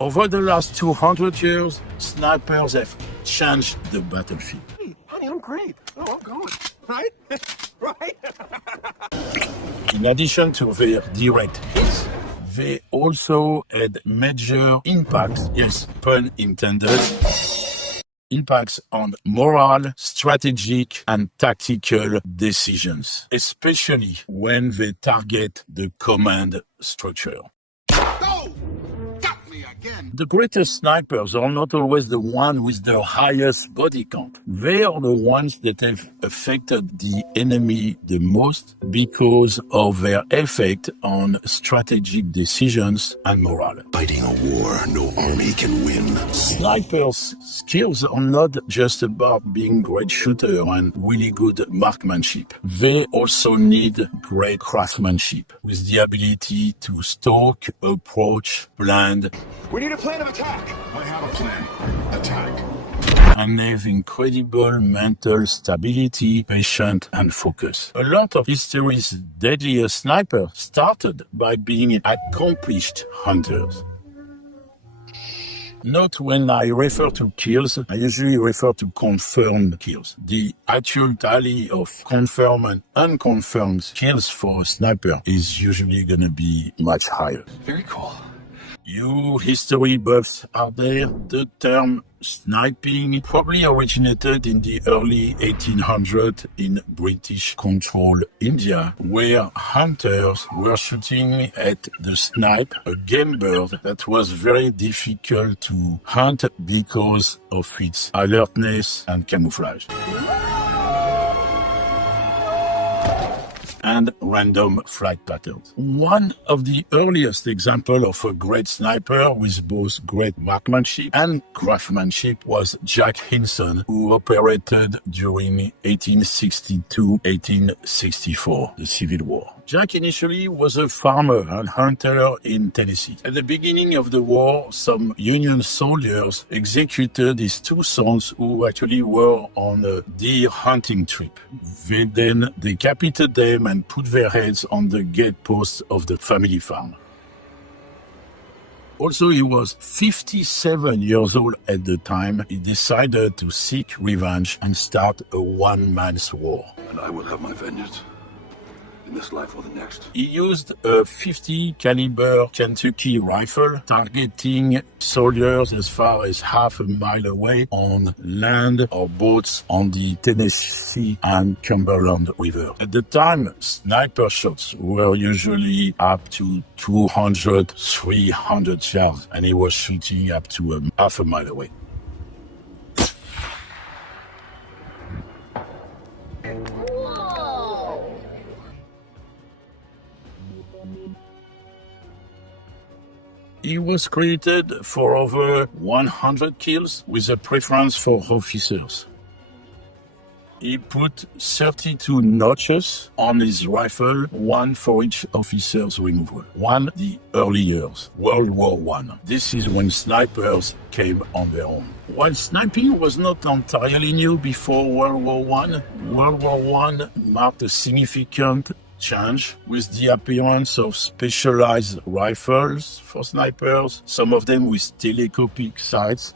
Over the last 200 years, snipers have changed the battlefield. Hey, honey, I'm great. Oh, I'm going. Right? Right? In addition to their direct hits, they also had major impacts, yes, pun intended, impacts on moral, strategic, and tactical decisions, especially when they target the command structure. Oh! Got me again! The greatest snipers are not always the ones with the highest body count. They are the ones that have affected the enemy the most because of their effect on strategic decisions and morale. Fighting a war no army can win. Snipers' skills are not just about being great shooter and really good marksmanship. They also need great craftsmanship with the ability to stalk, approach, plan, We need a plan of attack. I have a plan. Attack. and have incredible mental stability, patience, and focus. A lot of history's deadliest snipers started by being accomplished hunters. Note when I refer to kills, I usually refer to confirmed kills. The actual tally of confirmed and unconfirmed kills for a sniper is usually going to be much higher. Very cool. You history buffs out there, the term sniping probably originated in the early 1800s in British-controlled India, where hunters were shooting at the snipe, a game bird that was very difficult to hunt because of its alertness and camouflage. And random flight patterns. One of the earliest examples of a great sniper with both great marksmanship and craftsmanship was Jack Hinson, who operated during 1862-1864, the Civil War. Jack initially was a farmer and hunter in Tennessee. At the beginning of the war, some Union soldiers executed his two sons who actually were on a deer hunting trip. They then decapitated them and put their heads on the gateposts of the family farm. Also, he was 57 years old at the time. He decided to seek revenge and start a one-man's war. And I will have my vengeance. In this life or the next. He used a 50 caliber Kentucky rifle, targeting soldiers as far as half a mile away on land or boats on the Tennessee and Cumberland River. At the time, sniper shots were usually up to 200, 300 yards, and he was shooting up to half a mile away. He was created for over 100 kills with a preference for officers. He put 32 notches on his rifle, one for each officer's removal. One, the early years, World War I. This is when snipers came on their own. While sniping was not entirely new before World War I, World War I marked a significant change with the appearance of specialized rifles for snipers, some of them with telescopic sights,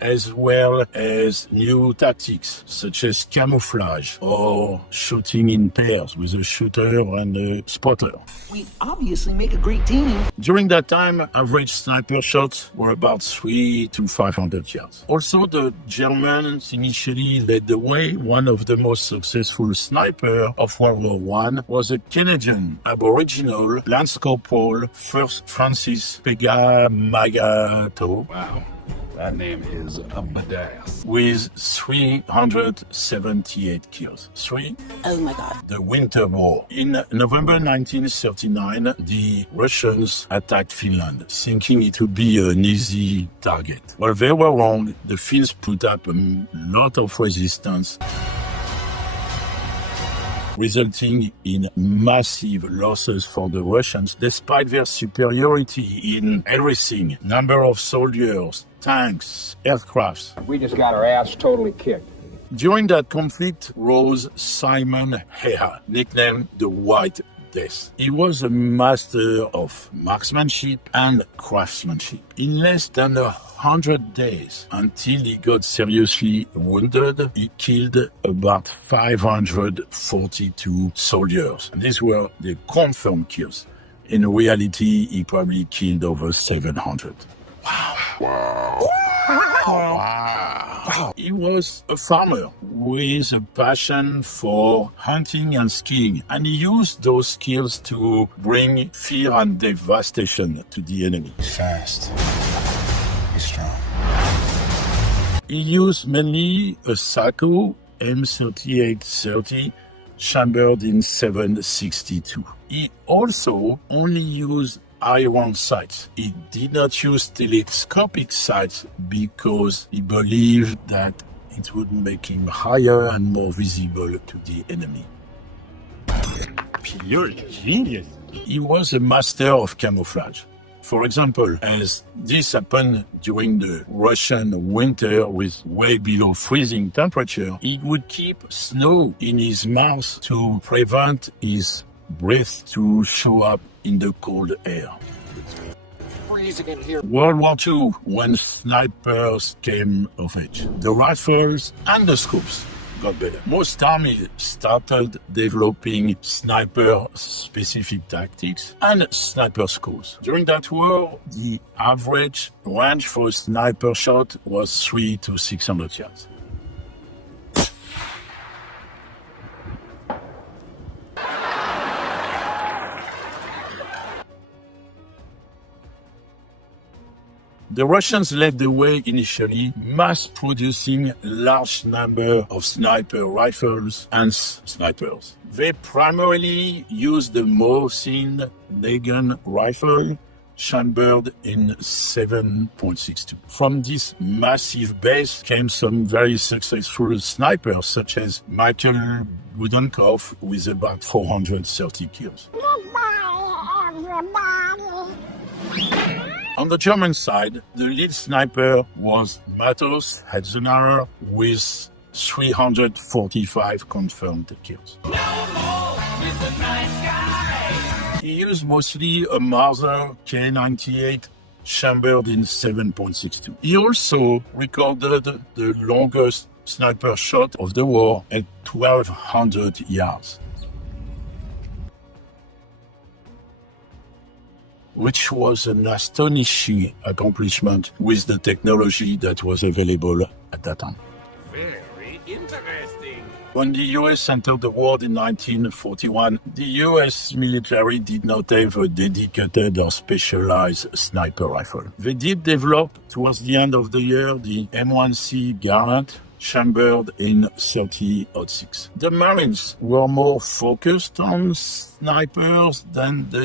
as well as new tactics such as camouflage or shooting in pairs with a shooter and a spotter. We obviously make a great team. During that time, average sniper shots were about 300 to 500 yards. Also, the Germans initially led the way. One of the most successful snipers of World War I was a Canadian Aboriginal Lance Corporal First Francis Pegamagato. Wow. That name is a badass. With 378 kills. Oh my God. The Winter War. In November 1939, the Russians attacked Finland, thinking it would be an easy target. Well, they were wrong. The Finns put up a lot of resistance, resulting in massive losses for the Russians, despite their superiority in everything. Number of soldiers, tanks, aircrafts. We just got our ass totally kicked. During that conflict rose Simo Häyhä, nicknamed the White death. He was a master of marksmanship and craftsmanship. In less than 100 days, until he got seriously wounded, he killed about 542 soldiers. These were the confirmed kills. In reality, he probably killed over 700. Wow. He was a farmer with a passion for hunting and skiing, and he used those skills to bring fear and devastation to the enemy. He's fast. He's strong. He used mainly a Sako M3830 chambered in 7.62. He also only used iron sights. He did not use telescopic sights because he believed that it would make him higher and more visible to the enemy. You're a genius. He was a master of camouflage. For example, as this happened during the Russian winter with way below freezing temperature, he would keep snow in his mouth to prevent his breath to show up in the cold air. Freezing in here. World War II, when snipers came of age, the rifles and the scopes got better. Most armies started developing sniper-specific tactics and sniper scopes. During that war, the average range for a sniper shot was 300 to 600 yards. The Russians led the way initially, mass-producing large number of sniper rifles and snipers. They primarily used the Mosin Nagant rifle, chambered in 7.62. From this massive base came some very successful snipers, such as Michael Budenkov, with about 430 kills. Goodbye, everybody. On the German side, the lead sniper was Matos Hetzenarer with 345 confirmed kills. He used mostly a Mauser K98 chambered in 7.62. He also recorded the longest sniper shot of the war at 1,200 yards, which was an astonishing accomplishment with the technology that was available at that time. Very interesting. When the US entered the war in 1941, the US military did not have a dedicated or specialized sniper rifle. They did develop, towards the end of the year, the M1C Barrett, chambered in 30-06. The Marines were more focused on snipers than the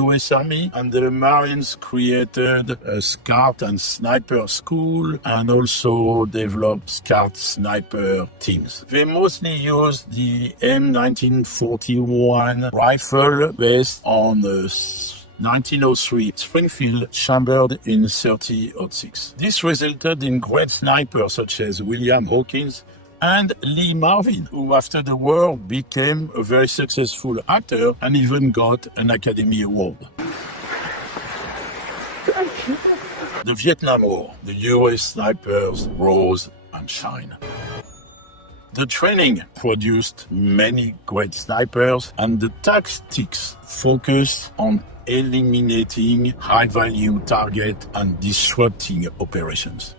US Army, and the Marines created a Scout and Sniper school and also developed Scout Sniper teams. They mostly used the M1941 rifle based on the 1903 Springfield chambered in 30-06. This resulted in great snipers such as William Hawkins and Lee Marvin, who after the war became a very successful actor and even got an Academy Award. The Vietnam War, the US snipers rose and shine. The training produced many great snipers, and the tactics focused on eliminating high-value targets and disrupting operations.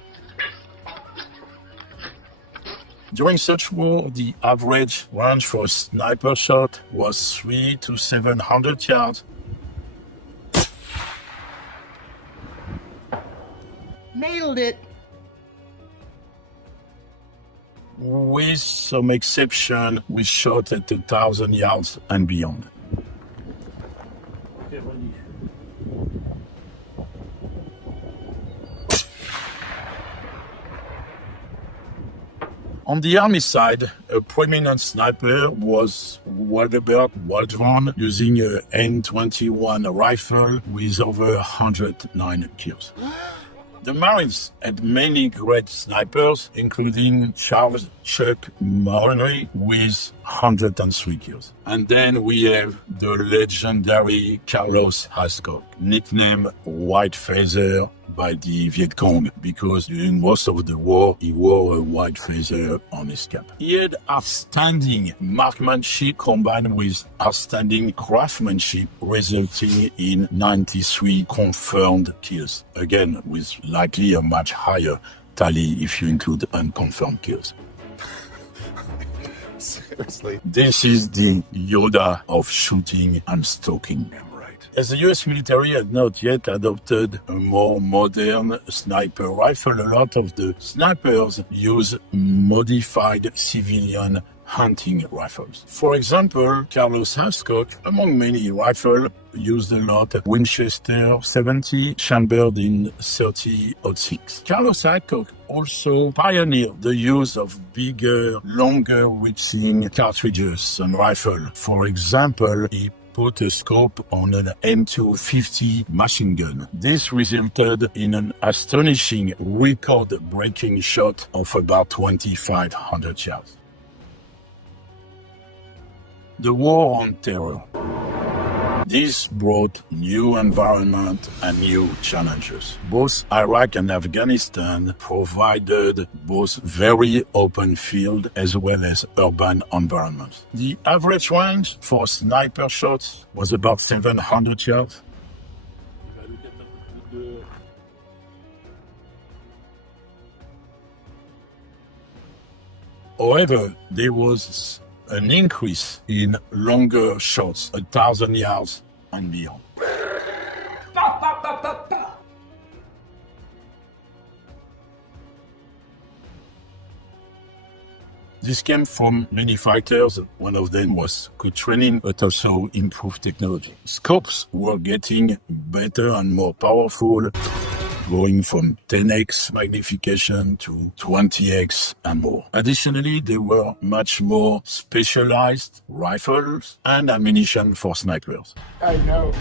During such war, the average range for a sniper shot was 300 to 700 yards. Nailed it. With some exception, we shot at 1,000 yards and beyond. On the Army side, a prominent sniper was Waldeberg Waldron, using a N21 rifle with over 109 kills. The Marines had many great snipers, including Charles Chuck Mulroney with 103 kills. And then we have the legendary Carlos Hathcock, nicknamed White Feather by the Viet Cong, because during most of the war, he wore a white feather on his cap. He had outstanding marksmanship combined with outstanding craftsmanship, resulting in 93 confirmed kills. Again, with likely a much higher tally if you include unconfirmed kills. Seriously. This is the Yoda of shooting and stalking. As the US military had not yet adopted a more modern sniper rifle, a lot of the snipers use modified civilian hunting rifles. For example, Carlos Hathcock, among many rifles, used a lot of Winchester 70 chambered in 30-06. Carlos Hathcock also pioneered the use of bigger, longer-reaching cartridges on rifle. For example, he put a scope on an M250 machine gun. This resulted in an astonishing record-breaking shot of about 2,500 yards. The War on Terror. This brought new environment and new challenges. Both Iraq and Afghanistan provided both very open field as well as urban environments. The average range for sniper shots was about 700 yards. However, there was an increase in longer shots, 1,000 yards and beyond. This came from many fighters. One of them was good training, but also improved technology. Scopes were getting better and more powerful, going from 10x magnification to 20x and more. Additionally, there were much more specialized rifles and ammunition for snipers. I know.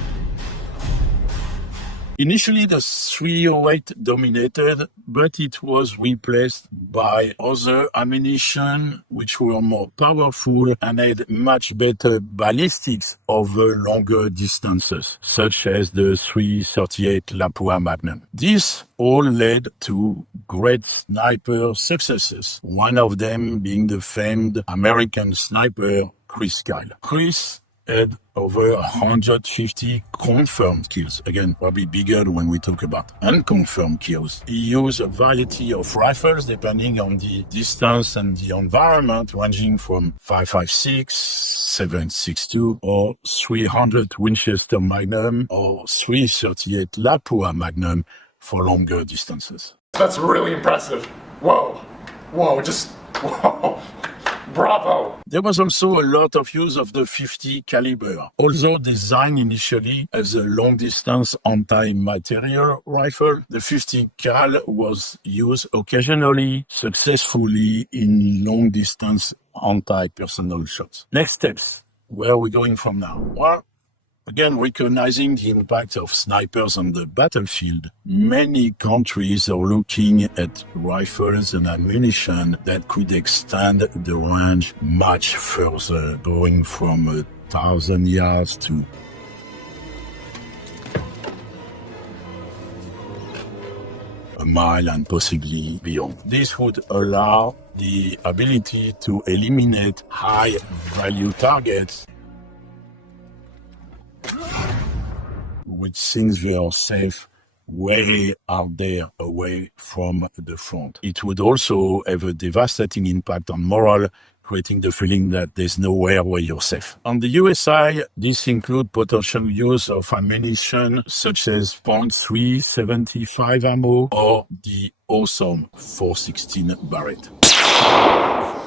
Initially, the 308 dominated, but it was replaced by other ammunition which were more powerful and had much better ballistics over longer distances, such as the 338 Lapua Magnum. This all led to great sniper successes, one of them being the famed American sniper Chris Kyle. Chris had over 150 confirmed kills. Again, probably bigger when we talk about unconfirmed kills. He used a variety of rifles depending on the distance and the environment, ranging from 5.56, 7.62, or 300 Winchester Magnum, or 338 Lapua Magnum for longer distances. That's really impressive. Whoa. Bravo! There was also a lot of use of the 50 caliber. Although designed initially as a long-distance anti-material rifle, the 50 cal was used occasionally successfully in long-distance anti-personnel shots. Next steps. Where are we going from now? Well, again, recognizing the impact of snipers on the battlefield, many countries are looking at rifles and ammunition that could extend the range much further, going from 1,000 yards to a mile and possibly beyond. This would allow the ability to eliminate high-value targets which things were safe way out there away from the front. It would also have a devastating impact on morale, creating the feeling that there's nowhere where you're safe. On the US side, this includes potential use of ammunition such as .375 ammo or the awesome 416 Barrett.